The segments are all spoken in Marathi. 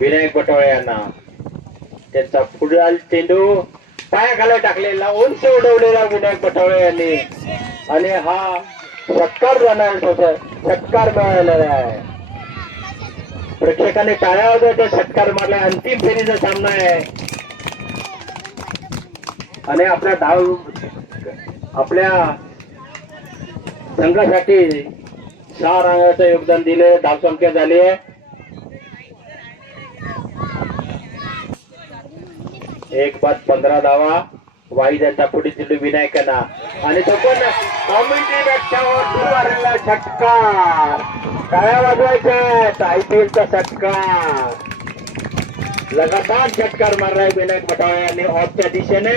विनायक बटावळे यांना. त्यांचा पुढील चेंडू पायाखाली टाकलेला उंच उडवलेला विनायक बटावळे यांनी. आणि हा सत्कार जाणार सत्कार मिळालेला आहे. प्रेक्षकाने टाळ्या वाजवायचा मारला अंतिम फेरीचा सामना आहे. आणि आपल्या धाव आपल्या संघासाठी सहा रंगाचं योगदान दिले धाव संख्या झाली आहे. एक बाद पंधरा धावा. वाई त्यांचा पुढे दिली विनायकांना आणि तो पण कॉमेंट्री बॅटच्यावर षटकार. टाळ्या वाजवायच्या? आय पी एलचा षटकार. लगातार षटकार मारलाय विनायक मटाळे यांनी ऑफच्या दिशेने.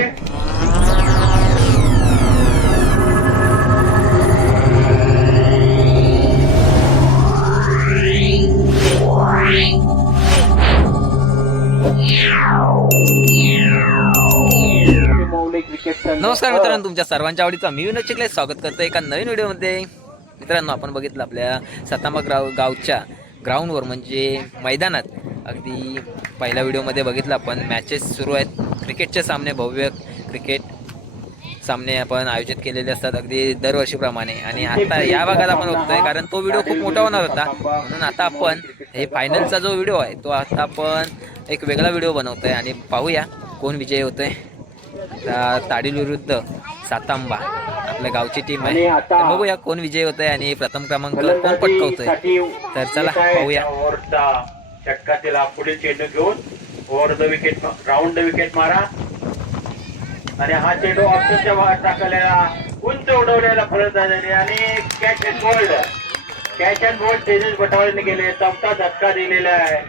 Yeah. नमस्कार मित्रांनो तुमच्या सर्वांच्या आवडीचा मी विनोद चिखले स्वागत करतो एका नवीन व्हिडिओमध्ये. मित्रांनो आपण बघितलं आपल्या सतांबा गाव गावच्या ग्राउंडवर म्हणजे मैदानात. अगदी पहिल्या व्हिडिओमध्ये बघितलं आपण मॅचेस सुरू आहेत. क्रिकेटचे सामने भव्य क्रिकेट सामने आपण आयोजित केलेले असतात अगदी दरवर्षीप्रमाणे. आणि आता या भागात आपण बघतोय कारण तो व्हिडिओ खूप मोठा होणार होता. म्हणून आता आपण हे फायनलचा जो व्हिडिओ आहे तो आता आपण एक वेगळा व्हिडिओ बनवतोय. आणि पाहूया कोण विजयी होतोय. ताडील विरुद्ध सातांबा. आपल्या गावची टीम आहे. तर बघूया कोण विजय होतोय आणि प्रथम क्रमांक कोण पटकवतोय. तर चला पाहूया. षटकातील पुढील चेंडू घेऊन over the wicket round the wicket मारा. आणि हा चेंडू ऑप्शनच्या भागात टाकलेला उंच उडवलेला फलंदाजाने आणि catch and bowled catch and bowled Tejas बटावळीने गेले चौथा धक्का दिलेला आहे.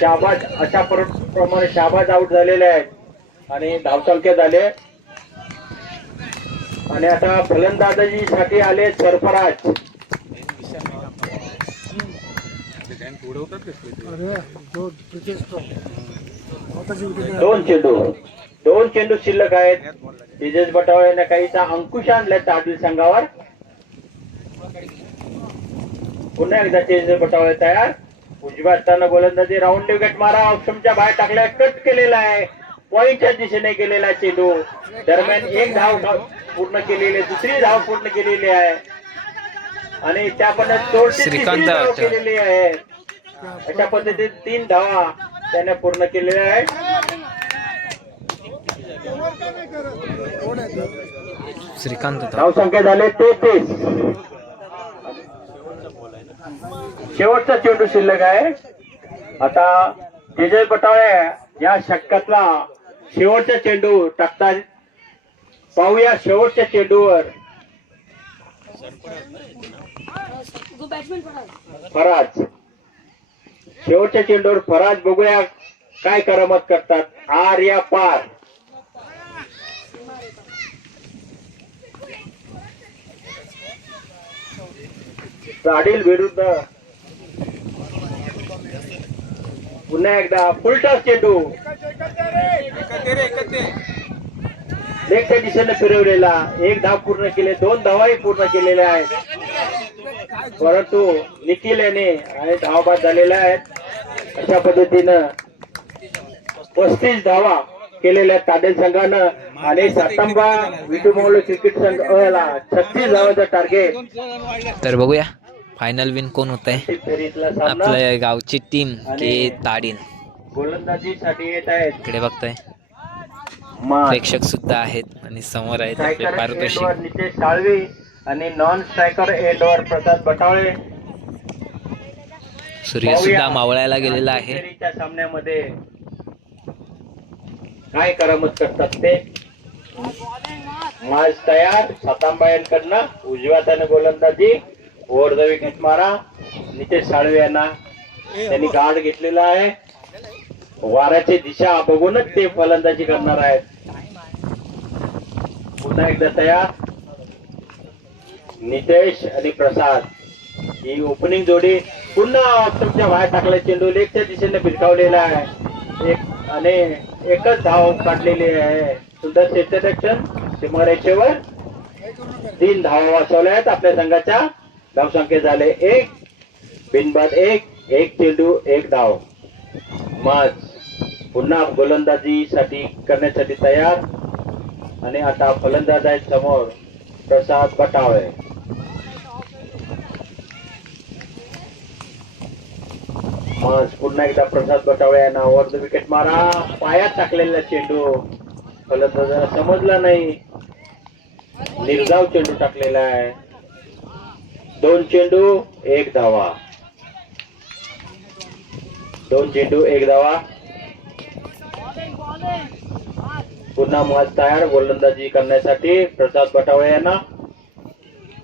शाबाज अशा प्रमाणे शाबाज आउट झालेले आहेत. आणि धावसंख्या झाले आणि आता फलंदाजीसाठी आले सरफराज. दोन चेंडू. दोन चेंडू शिल्लक आहेत. तेजस बटावळेने काहीचा अंकुश आणलाय ताडील संघावर. पुन्हा एकदा तेजस बटावळे तयार. उजव्या हातानं गोलंदाजी राऊंड विकेट मारा. ऑप्शनच्या बाहेर टाकलाय. कट केलेला आहे. पॉइंटच्या दिशेने गेलेला चेंडू दरम्यान एक धाव पूर्ण केलेली दुसरी धाव पूर्ण केलेली आहे. आणि त्या पण धाव. केलेली आहे. अशा पद्धतीने तीन धावा त्याने पूर्ण केलेल्या आहेत. श्रीकांत धाव संख्या झाले तेहतीस. शेवटचा चेंडू शिल्लक आहे. आता विजय बटाळे या षटकातला शेवटचा चेंडू टाकता पाहूया शेवटच्या चेंडूवर. फराज. शेवटच्या चेंडूवर फराज बघूया काय करामत करतात. आर या पार. साडील विरुद्ध पुन्हा एकदा फुलटॉस चेंडू. लेगच्या दिशेने फिरवलेला. एक धाव पूर्ण केले दोन धावाही पूर्ण केलेल्या आहेत. परंतु निखिल याने आणि धावा बाद झालेल्या आहेत. अशा पद्धतीनं पस्तीस धावा केलेल्या आहेत ताडेल संघानं. आणि सातांबा विटू क्रिकेट संघ अला छत्तीस धावाचं टार्गेट तर बघूया. फायनल विन कोण होत आहे आपल्या गावची टीम के ताडील गोलंदाजीसाठी येत आहेत. इकडे बघतोय. प्रेक्षक सुद्धा आहेत आणि समोर आहेत आपले पारितोषिक. नितेश साळवी आणि नॉन स्ट्रायकर एंडवर प्रसाद बटावळे. सूर्य सुद्धा मावळायला गेलेला आहे. सामन्यामध्ये काय करामत करतात ते? माज तयार सातांबा यांकडनं उजव्या हाताने गोलंदाजी. ओव्हर द विकेट मारा नितेश साळवे यांना त्यांनी गार्ड घेतलेला आहे. वाऱ्याची दिशा बघूनच ते फलंदाजी करणार आहेत. पुन्हा एकदा तयार. नितेश आणि प्रसाद. ही ओपनिंग जोडी पुन्हा ऑप्शनच्या बाहेर टाकला चेंडू लेगच्या दिशेने भिरकावलेला आहे. एक आणि एकच धाव काढलेली आहे. सुंदर क्षेत्ररक्षण सीमारेषेवर तीन धावा वाचवल्या आहेत आपल्या संघाच्या. धावसंख्या झाले एक बिनबाद एक एक चेंडू एक धाव मग पुन्हा गोलंदाजीसाठी करण्यासाठी तयार. आणि आता फलंदाज आहेत समोर प्रसाद बटावे मग पुन्हा एकदा प्रसाद बटावळे यांना वर विकेट मारा. पायात टाकलेला चेंडू. फलंदाजाला समजला नाही. निर्धाव चेंडू टाकलेला आहे. दोन चेंडू एक धावा. दोन चेंडू एक धावा. पुन्हा मत तयार गोलंदाजी करण्यासाठी प्रसाद पटावळे यांना.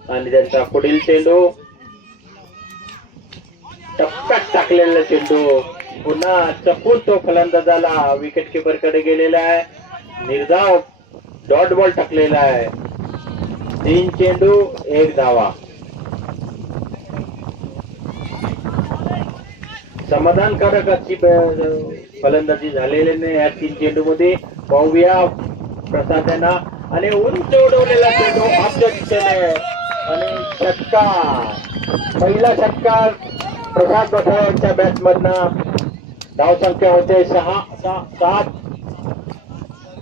आणि त्यांचा पुढील चेंडू. टप्प्यात टाकलेला चेंडू. पुन्हा चपून तो फलंदाजाला विकेट किपरकडे गेलेला आहे. निर्धाव डॉट बॉल टाकलेला आहे. तीन चेंडू एक धावा. समाधानकारक अशी फलंदाजी झालेली नाही. या तीन चेंडू मध्ये पाहूया. प्रसाद यांना आणि उंच उडवलेला चेंडू आपल्या दिशेने. आणि षटकार पहिला षटकार प्रसाद बसाव यांच्या बॅट मधनं धाव संख्या होते सहा सहा सात.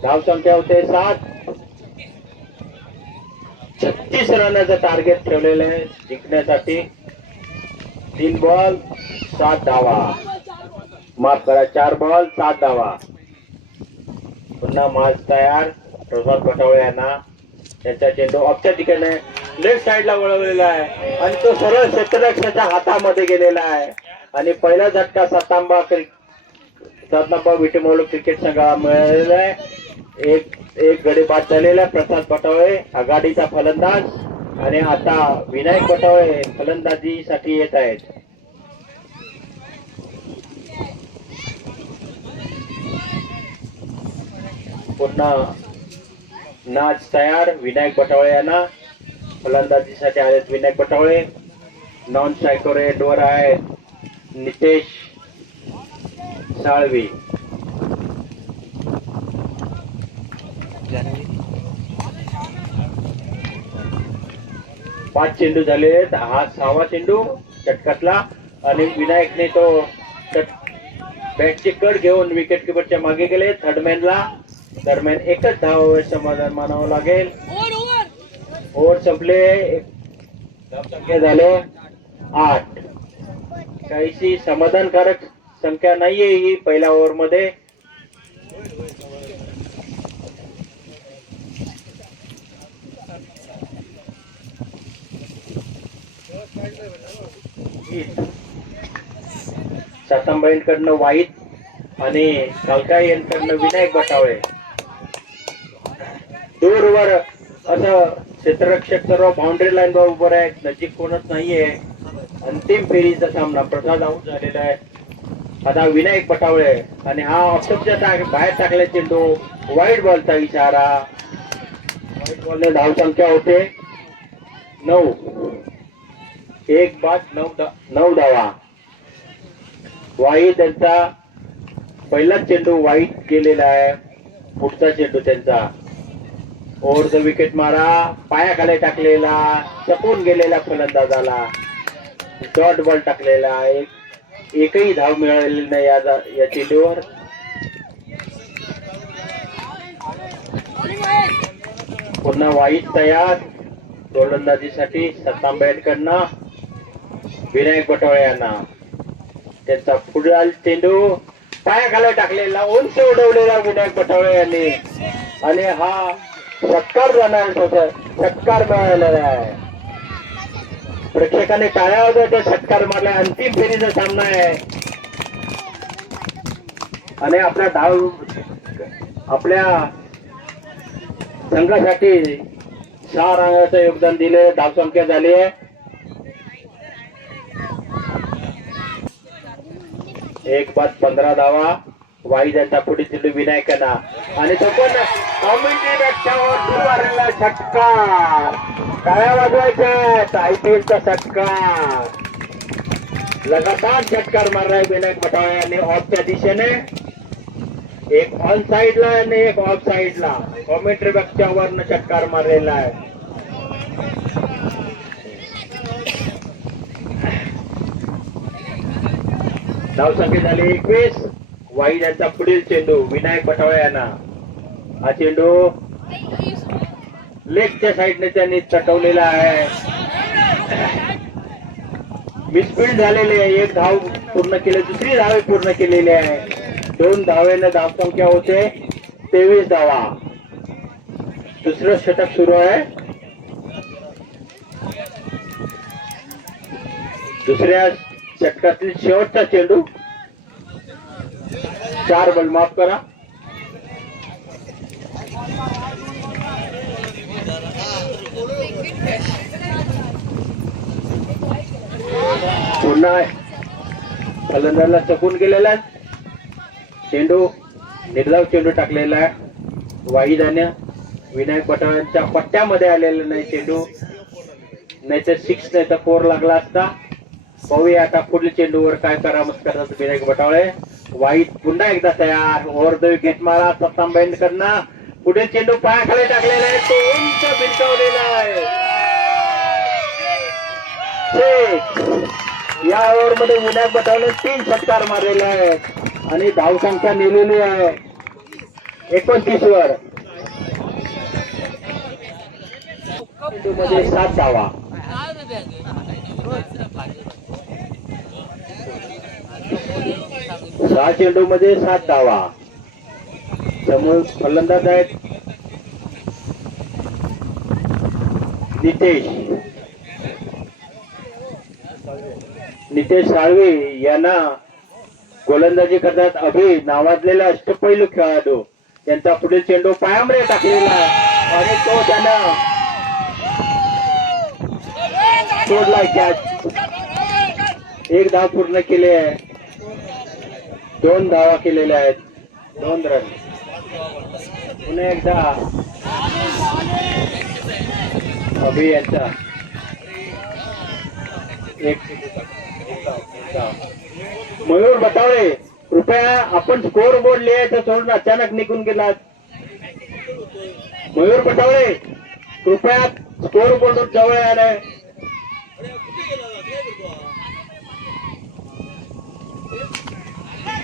धाव संख्या होते सात. छत्तीस रनाचं टार्गेट ठेवलेलं आहे जिंकण्यासाठी. तीन बॉल सात धावा. माफ करा चार बॉल सात धावा. पुन्हा माज तयार. प्रसाद पटावळे यांना. त्याचा चेंडू ऑफच्या ठिकाणी लेफ्ट साईडला वळवलेला आहे. आणि तो सरळ क्षेत्ररक्षाच्या हातामध्ये गेलेला आहे. आणि पहिला झटका सतांबा सतांबा सातांबा क्रिकेट संघाला मिळालेला आहे. एक एक गडी बाद झालेला आहे. प्रसाद पटावळे आघाडीचा फलंदाज. आणि आता विनायक पटावळे फलंदाजीसाठी येत आहेत. पुन्हा नाच तयार विनायक बटावळे यांना. फलंदाजीसाठी आहेत विनायक बटावळे नॉन स्ट्रायकर एंडवर आहेत नितेश साळवी. पाच चेंडू झाले हा सहावा चेंडू षटकातला आणि विनायकने तो बॅटची कड घेऊन विकेट किपरच्या मागे गेले. थर्डमॅनला दरम्यान एकच धाव समाधान मानावं लागेल. ओव्हर संपले. धावसंख्या झाले आठ. काहीशी समाधानकारक संख्या नाहीये ही पहिल्या ओव्हरमध्ये सातांबा वाईट आणि कालकाई यांकडनं विनायक बटावळे. दूरवर असं क्षेत्ररक्षक सर्व बाउंड्री लाईन वर उभं आहे नजीक कोणच नाहीये. अंतिम फेरीचा सामना प्रसाद आऊट झालेला आहे. आता विनायक पटावळे आणि हा ऑप्शनच्या टाक बाहेर टाकला चेंडू वाईट बॉलचा इशारा. वाईट बॉलने धाव संख्या होते. नऊ. एक बाद नऊ नऊ धावा. वाईट त्यांचा पहिलाच चेंडू वाईट केलेला आहे. पुढचा चेंडू त्यांचा. ओव्हर द विकेट मारा. पायाखाली टाकलेला. चपून गेलेला फलंदाजाला. डॉट बॉल टाकलेला एक एकही धाव मिळालेली नाही या या चेंडूवर. पुन्हा वाईट तयार. गोलंदाजीसाठी सत्ता आंबेडकरना विनायक बटावळे यांना. त्यांचा पुढील चेंडू पायाखाला टाकलेला उंच उडवलेला विनायक बटावळे यांनी. आणि हा सत्कार जाणार सत्कार मिळालेला आहे. प्रेक्षकांनी टाळ्या वाजवत सत्कार मारला अंतिम फेरीचा सामना आहे. आणि आपल्या धाव आपल्या संघासाठी सहा रंगाचं योगदान दिले धाव संख्या झाली आहे. एक बाद पंधरा धावा. वाई त्यांचा पुढे दिली विनायकांना. आणि तो पण कॉमेंट्री रस्त्यावर दुपारला षटकार काळ्या वाजवायच्या आयपीएलचा षटकार लगातार षटकार मारलाय विनायक पटाळे यांनी ऑफच्या दिशेने. एक ऑन साइडला आणि एक ऑफ साइडला कॉमेंट्री बॅकच्या वरनं षटकार मारलेला आहे. धावसंख्या झाली एकवीस. वाई यांचा पुढील चेंडू विनायक पटावळे यांना. हा चेंडू लेगच्या साईडने त्यांनी चटवलेला आहे. मिसफिल्ड झालेले आहे. एक धाव पूर्ण केले दुसरी धावे पूर्ण केलेली आहे. दोन धावेने धावसंख्या होते. तेवीस धावा. दुसरं षटक सुरू आहे. दुसऱ्या षटकातील शेवटचा चेंडू. चार बल माफ करा. पुन्हा फलंदाजला चकून गेलेला आहे. चेंडू निर्धाव चेंडू टाकलेला आहे. वाईदाने विनायक पटाळांच्या पट्ट्यामध्ये आलेला नाही चेंडू. नाही तर सिक्स नाही तर फोर लागला असता. पाहूया आता पुढील चेंडूवर काय करामत करतात विनायक बटावळे. वाईट पुन्हा एकदा तयार. ओव्हर द विकेट मारा सत्ताम बँड करणं. पुढील चेंडू पायाखाली टाकलेला आहे. तो उंच भिरकावलेला आहे या ओव्हरमध्ये विनायक बटावले तीन षटकार मारलेले आहेत आणि धावसंख्या नेलेली आहे. एकोणतीस वर. मध्ये सात धावा. सहा चेंडू मध्ये सात धावा. समोर फलंदाज आहेत. नितेश. नितेश साळवे यांना गोलंदाजी करतात. अभि नावाजलेला अष्टपैलू खेळाडू. त्यांचा पुढील चेंडू पायामध्ये टाकलेला आणि तो त्यांना सोडलाय कॅच. एक धाव पूर्ण केली आहे. दोन धावा केलेल्या आहेत. दोन रन. पुन्हा एकदा. अभि यांचा. एक. मयूर बतावळे कृपया आपण स्कोर बोर्ड लिहायचं सोडून अचानक निघून गेलात. मयूर पटावळे कृपया स्कोर बोर्ड जवळ आलाय.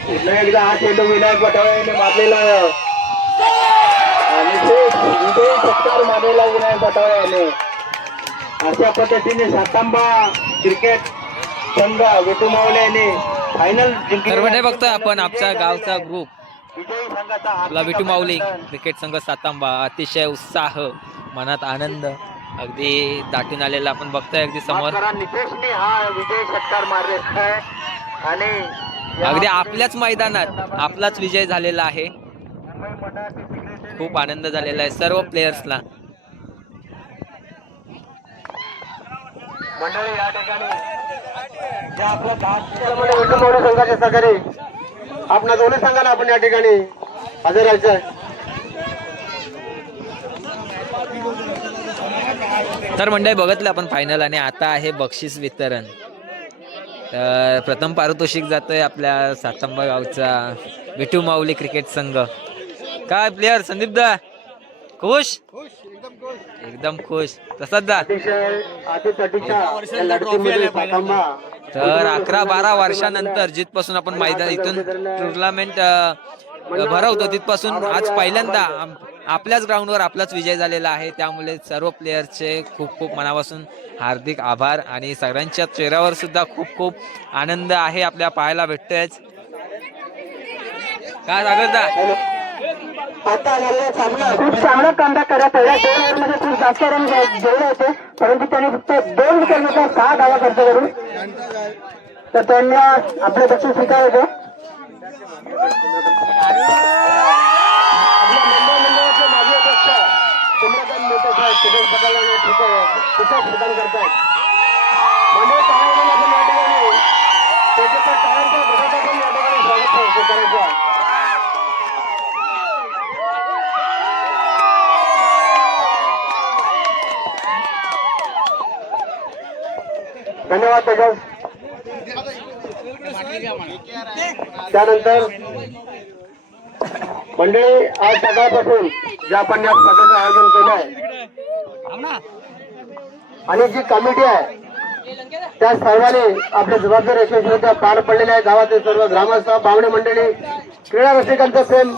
पुन्हा एकदा हा चेंडू विनायक पटावळे मारलेला. आणि सत्कार मारलेला विनायक पटावळे अशा पद्धतीने सातांबा क्रिकेट संघ विटुमावले यांनी फायनल म्हणजे बघतोय आपण आमच्या गावचा ग्रुप आपला विटू माऊली क्रिकेट संघ सातांबा अतिशय उत्साह मनात आनंद अगदी दाटून आलेला आपण बघतोय अगदी समोर. नितेशने हा विजय सत्कार मारलेला आहे. आणि अगदी आपल्याच मैदानात आपलाच विजय झालेला आहे. खूप आनंद झालेला आहे सर्व प्लेयर्सला मंडळी या ठिकाणी संघाचे सहकारी आपणा दोन्ही संघाला आपण या ठिकाणी हजर राहायचं आहे. तर मंडळी बघितलं आपण फायनल आणि आता आहे बक्षीस वितरण. तर प्रथम पारितोषिक जातोय आपल्या सातंबा गावचा विठू माऊली क्रिकेट संघ. काय प्लेयर संदीप दा? खुश? एकदम खुश. तसाच दा? तर अकरा बारा वर्षानंतर जिथपासून आपण मैदान इथून टुर्नामेंट भरवतो तिथपासून आज पहिल्यांदा आपल्याच ग्राउंडवर आपलाच विजय झालेला आहे. त्यामुळे सर्व प्लेयर्सचे खूप खूप मनापासून हार्दिक आभार आणि सगळ्यांच्या चेहऱ्यावर सुद्धा खूप खूप आनंद आहे आपल्या पाहायला भेटतोयच. काय सागरदा? आता झालेला सामना खूप चांगला कामगार करा पहिल्या दोन ओव्हर खूप जास्त रन जेवढे होते परंतु त्यांनी फक्त दोन विकेटमध्ये सहा धावा खर्च करून तर त्यांना आपले दक्षिण स्वीकारायचे. सुरेश पुस्तक प्रदान आपण या ठिकाणी त्याच्या टाळ्यांच्या या ठिकाणी स्वागत करायचं आहे धन्यवाद तेजस. त्यानंतर मंडळी आज सकाळपासून ज्या आपण या स्पर्धेचं आयोजन केलं आहे आणि जी कमिटी आहे त्या सर्वांनी आपल्या जबाबदारी यशस्वीरित्या पार पडलेल्या आहे. गावातील सर्व ग्रामस्थ पाहुणे मंडळी क्रीडा रसिकांचा सेम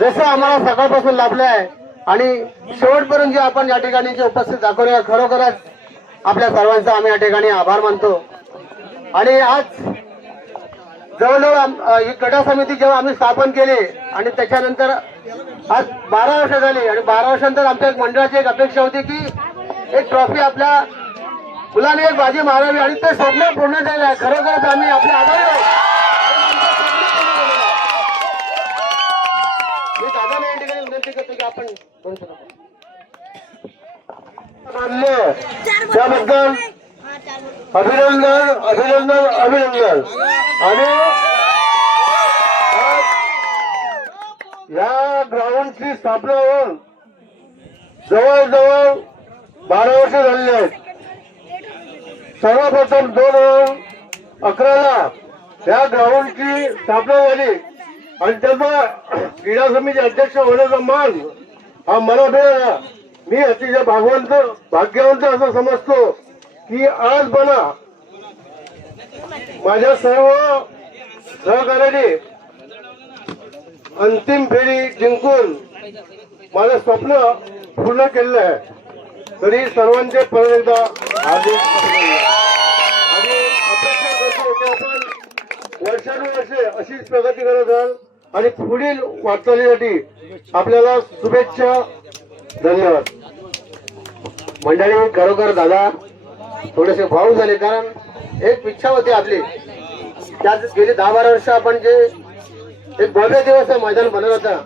जसं आम्हाला सकाळपासून लाभलं आहे आणि शेवटपर्यंत जे आपण या ठिकाणी जे उपस्थित दाखवले आहे, खरोखरच आपल्या सर्वांचा आम्ही या ठिकाणी आभार मानतो. आणि आज जवळजवळ ही गटा समिती जेव्हा आम्ही स्थापन केली आणि त्याच्यानंतर आज बारा वर्ष झाली आणि बारा वर्षानंतर आमच्या एक मंडळाची एक अपेक्षा होती की एक ट्रॉफी आपल्या मुलाने एक बाजी मारावी आणि ते स्वप्न पूर्ण झालं आहे. खरोखरच आम्ही आपले आभारी मी दादाला या ठिकाणी विनंती करतो की आपण त्याबद्दल अभिनंदन अभिनंदन अभिनंदन. आणि या ग्राउंडची स्थापना होऊन जवळजवळ बारा वर्ष झालेली आहेत. सर्वप्रथम दोन हजार अकराला या ग्राउंडची स्थापना झाली. आणि त्याचा क्रीडा समिती अध्यक्ष होण्याचा मान हा मला मिळाला मी अतिशय भागवंत भाग्यवंत असं समजतो. की आज बना माझ्या सर्व सहकार्याने अंतिम फेरी जिंकून माझं स्वप्न पूर्ण केलेलं आहे. तरी सर्वांचे परत एकदा हार्दिक आणि अपेक्षा करतो की आपण वर्षानुवर्षे अशीच प्रगती करत राहाल आणि पुढील वाटचालीसाठी आपल्याला शुभेच्छा. धन्यवाद. मंडळी खरोखर दादा थोडेसे भाऊ झाले. कारण एक इच्छा होती आपली. त्यात गेली दहा बारा वर्ष आपण जे एक भव्य दिवस मैदान बनवलं होतं.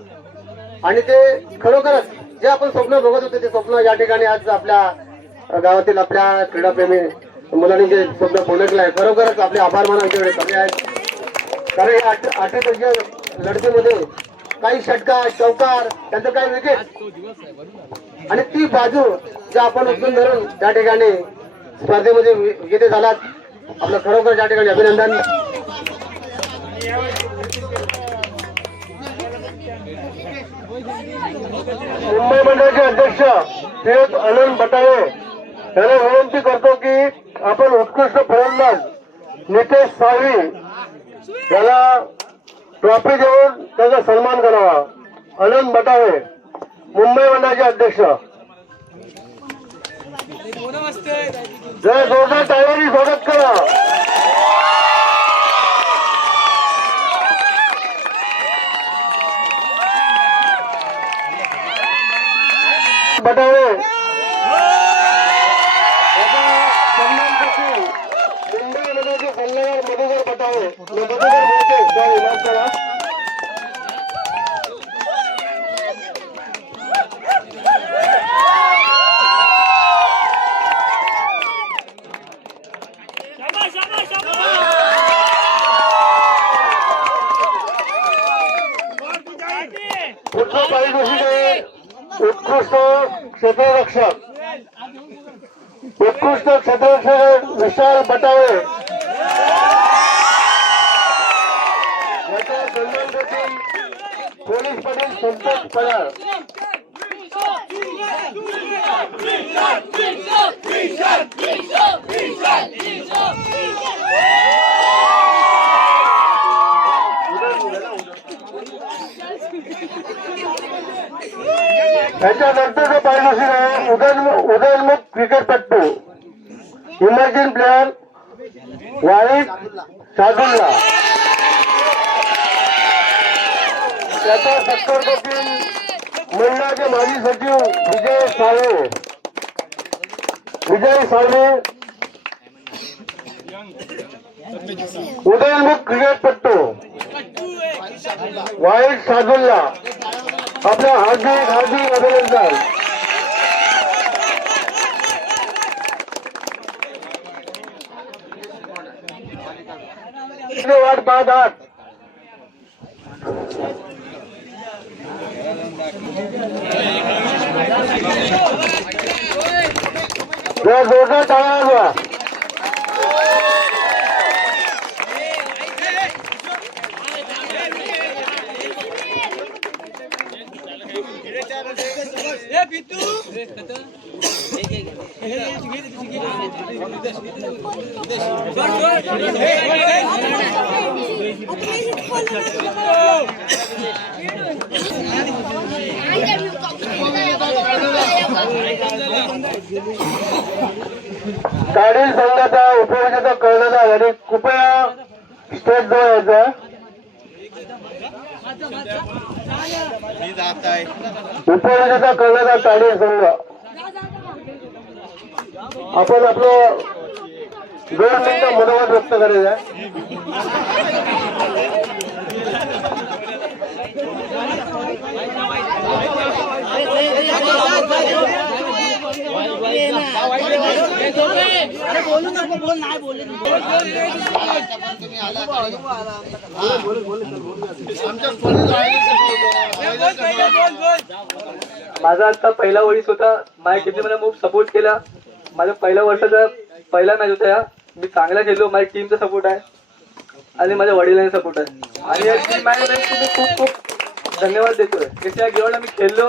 आणि ते खरोखरच जे आपण स्वप्न बघत होते ते स्वप्न या ठिकाणी आज आपल्या गावातील आपल्या क्रीडाप्रेमी मुलांनी जे स्वप्न पूर्ण केलं आहे खरोखरच आपले आभार माना आमच्याकडे कमी आहेत. कारण या आठ लढतीमध्ये काही षटकार चौकार त्यांचं काही विकेट आणि ती बाजू जे आपण उचलून धरून त्या ठिकाणी स्पर्धेमध्ये विजेते झालात. आपलं खरोखर त्या ठिकाणी अभिनंदन. मुंबई मंडळाचे अध्यक्ष श्रीयुत आनंद बटाळे यांना विनंती करतो की आपण उत्कृष्ट फलंदाज नितेश साळवी याला ट्रॉफी देऊन त्याचा सन्मान करावा. आनंद बटाळे मुंबई मंडळाचे अध्यक्ष. जय जोरदार टाळ्यांनी स्वागत करा. बटावे. याचा सन्मान करतील मुंबई मंडळाचे मधुकर मधुकर सॉरी माफ करा पुढचं पारितोषिक आहे उत्कृष्ट क्षेत्ररक्षक उत्कृष्ट क्षेत्ररक्षक विशाल बटावे याचा सन्मान करतील पोलीस पाटील संतोष पवार त्याच्यानंतरचं पारितोषिक आहे उदयनमुख उदयनमुख क्रिकेटपट्टू इमर्जिंग प्लेअर वाईट साधूला त्याचा सत्तर करतील मंडळाचे माजी सचिव विजय साळवे. विजय साळवे. उदयनमुख क्रिकेटपट्टू वाईट सादुल्ला. आपल्या हार्दिक हार्दिक अभिनंदन. वाट पाहत आहात. जोरदार टाळा काढील काडील संघाचा उपयोगाचा कर्णधार आणि कृपया स्टेज जवळ यायचा. उपयोगाचा कर्णधार काडील संघ आपण आपलं दोन मिनिटं मनोगत व्यक्त करायचं आहे माझा आता पहिला वळीच होता. माझ्या टीमने मला खूप सपोर्ट केला. माझ्या पहिल्या वर्षाचा पहिला मॅच होता या. मी चांगला खेळलो. माझ्या टीमचा सपोर्ट आहे. आणि माझ्या वडिलांचा सपोर्ट आहे. आणि या टीम मॅनेजमेंटचे मी खूप खूप धन्यवाद देतोय. की त्या गेमला मी खेळलो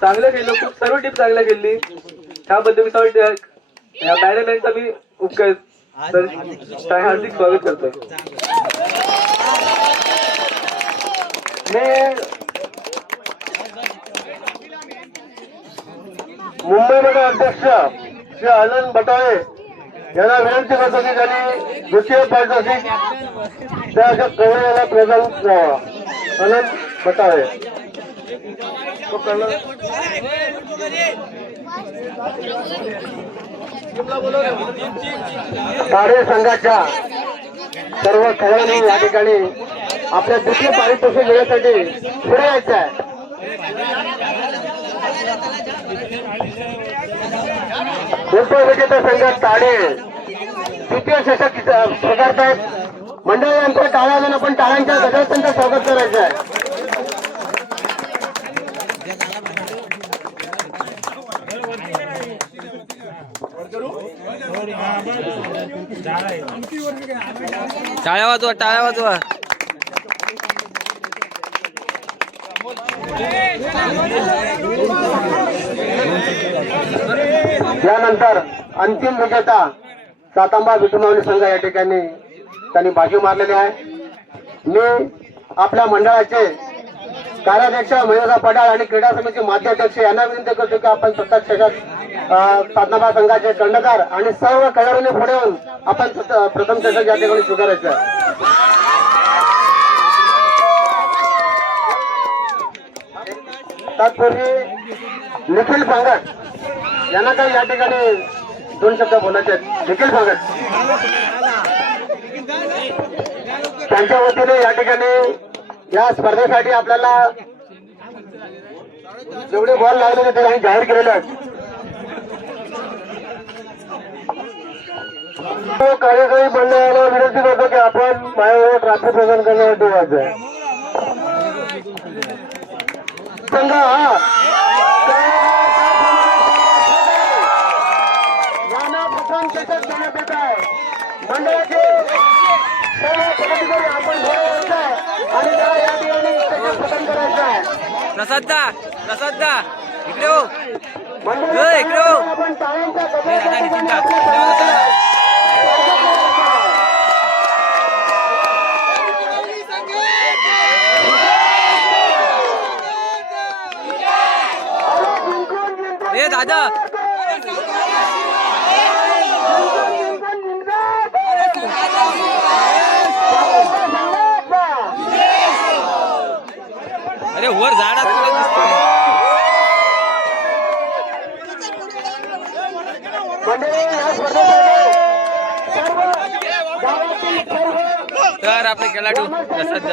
चांगलं खेळलो. खूप सर्व टीम चांगल्या खेळली. त्याबद्दल मी सर्व या मॅनेजमेंटचा मी उपकार हार्दिक स्वागत करतोय. मी मुंबईमध्ये अध्यक्ष श्री आनंद बटाळे यांना विनंती करतो की त्यांनी द्वितीय पारितोषिक त्या अशा कवळ्याला प्रदान करावा. आनंद बटाळे. तो काळे संघाच्या सर्व खेळाडूंनी या ठिकाणी आपल्या दुसरे पारितोषिक घेण्यासाठी पुढे यायचं आहे. उपविजेता संघ ताडे? द्वितीय शशक स्वीकारत मंडळी यांचं टाळ्या आपण टाळ्यांच्या गजरात स्वागत करायचं आहे. टाळ्या वाजवा टाळ्या वाजवा. यानंतर अंतिम विजेता सातांबा विठुमावली संघ या ठिकाणी त्यांनी बाजू मारलेली आहे. मी आपल्या मंडळाचे कार्याध्यक्ष महेंद्र पडाळ आणि क्रीडा समिती माध्यक्षे यांना विनंती करतो की आपण प्रत्यक्ष साधनाबा संघाचे कर्णधार आणि सर्व खेळाडूंनी पुढे येऊन आपण प्रथम चषक या ठिकाणी स्वीकारायचं आहे. तत्पूर्वी निखिल सांगत यांना काही या ठिकाणी दोन शब्द बोलायचे आहेत. निखिल सांगत त्यांच्या वतीने या ठिकाणी या स्पर्धेसाठी आपल्याला जेवढे बॉल लागले ते आम्ही जाहीर केलेले आहेत. कार्यकारी मंडळाला विनंती करतो की आपण माझ्यावर ट्रॅफिक प्रदान करण्यासाठी व्हायचं आहे संघ हा. प्रथम चषक देण्यात येत आहे मंडळाचे सर्व पदाधिकारी आपण पुढे यायचं आहे आणि त्याला या ठिकाणी चषक प्रदान करायचं आहे प्रसाद दा प्रसाद दा इकडे हो इकडे हो. हो दादा, या ठिकाणी निश्चिंता. आपल्या इकडे हो, सर्वांचं दादा. स्वागत करायचं आहे. अरे, जिंकून जिंकून ए दादा अरे वर झाडात कुठे दिसतोय? तर आपले खेळाडू प्रसाद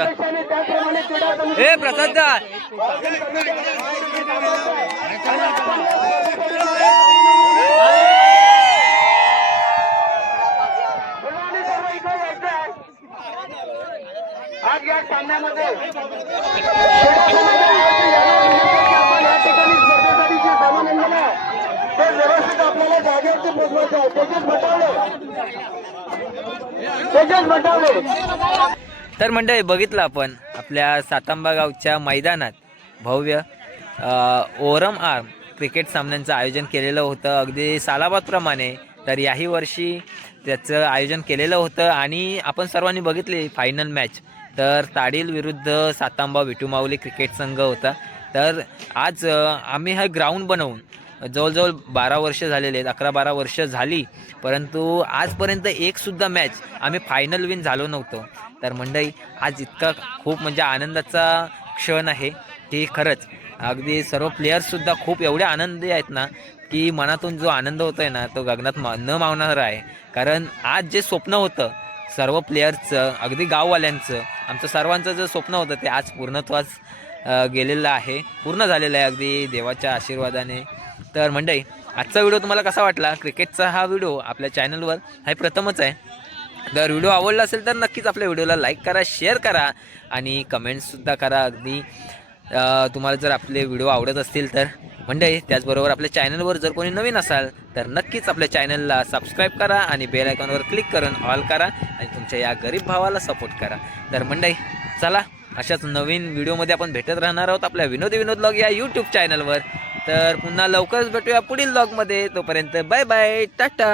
हे प्रसाद आज या सामन्यामध्ये ते व्यवस्थित आपल्याला जागेवरती पोहोचवायचं आहे. तेजस बटावलं तर मंडळी बघितलं आपण आपल्या सातांबा गावच्या मैदानात भव्य ओरम आर्म क्रिकेट सामन्यांचं आयोजन केलेलं होतं. अगदी सालाबादप्रमाणे तर याही वर्षी त्याचं आयोजन केलेलं होतं आणि आपण सर्वांनी बघितले फायनल मॅच तर ताडील विरुद्ध सातांबा विटुमावली क्रिकेट संघ होता. तर आज आम्ही हा ग्राउंड बनवून जवळजवळ बारा वर्ष झालेले आहेत अकरा बारा वर्ष झाली परंतु आजपर्यंत एकसुद्धा मॅच आम्ही फायनल विन झालो नव्हतो. तर मंडई आज इतका खूप म्हणजे आनंदाचा क्षण आहे की खरंच अगदी सर्व प्लेयर्ससुद्धा खूप एवढे आनंदी आहेत ना की मनातून जो आनंद होतो आहे ना तो गगनात मा न मावणारा आहे. कारण आज जे स्वप्न होतं सर्व प्लेयर्सचं अगदी गाववाल्यांचं आमचं सर्वांचं जे स्वप्न होतं ते आज पूर्णत्वास गेलेलं आहे. पूर्ण झालेलं आहे अगदी देवाच्या आशीर्वादाने. तर मंडळी आजचा व्हिडिओ तुम्हाला कसा वाटला? क्रिकेटचा हा व्हिडिओ आपल्या चॅनलवर हा प्रथमच आहे. जर व्हिडिओ आवडला असेल तर नक्कीच आपल्या व्हिडिओला लाईक करा शेअर करा आणि कमेंट्ससुद्धा करा. अगदी तुम्हाला जर आपले व्हिडिओ आवडत असतील तर. मंडळी त्याचबरोबर आपल्या चॅनलवर जर कोणी नवीन असाल तर नक्कीच आपल्या चॅनलला सबस्क्राईब करा आणि बेल आयकॉनवर क्लिक करून ऑल करा आणि तुमच्या या गरीब भावाला सपोर्ट करा. तर मंडळी चला अशाच नवीन व्हिडिओमध्ये आपण भेटत राहणार आहोत आपल्या विनोदी विनोद लॉग या यूट्यूब चॅनलवर तर पुन्हा लवकरच भेटूया पुढील ब्लॉगमध्ये तोपर्यंत बाय बाय टाटा.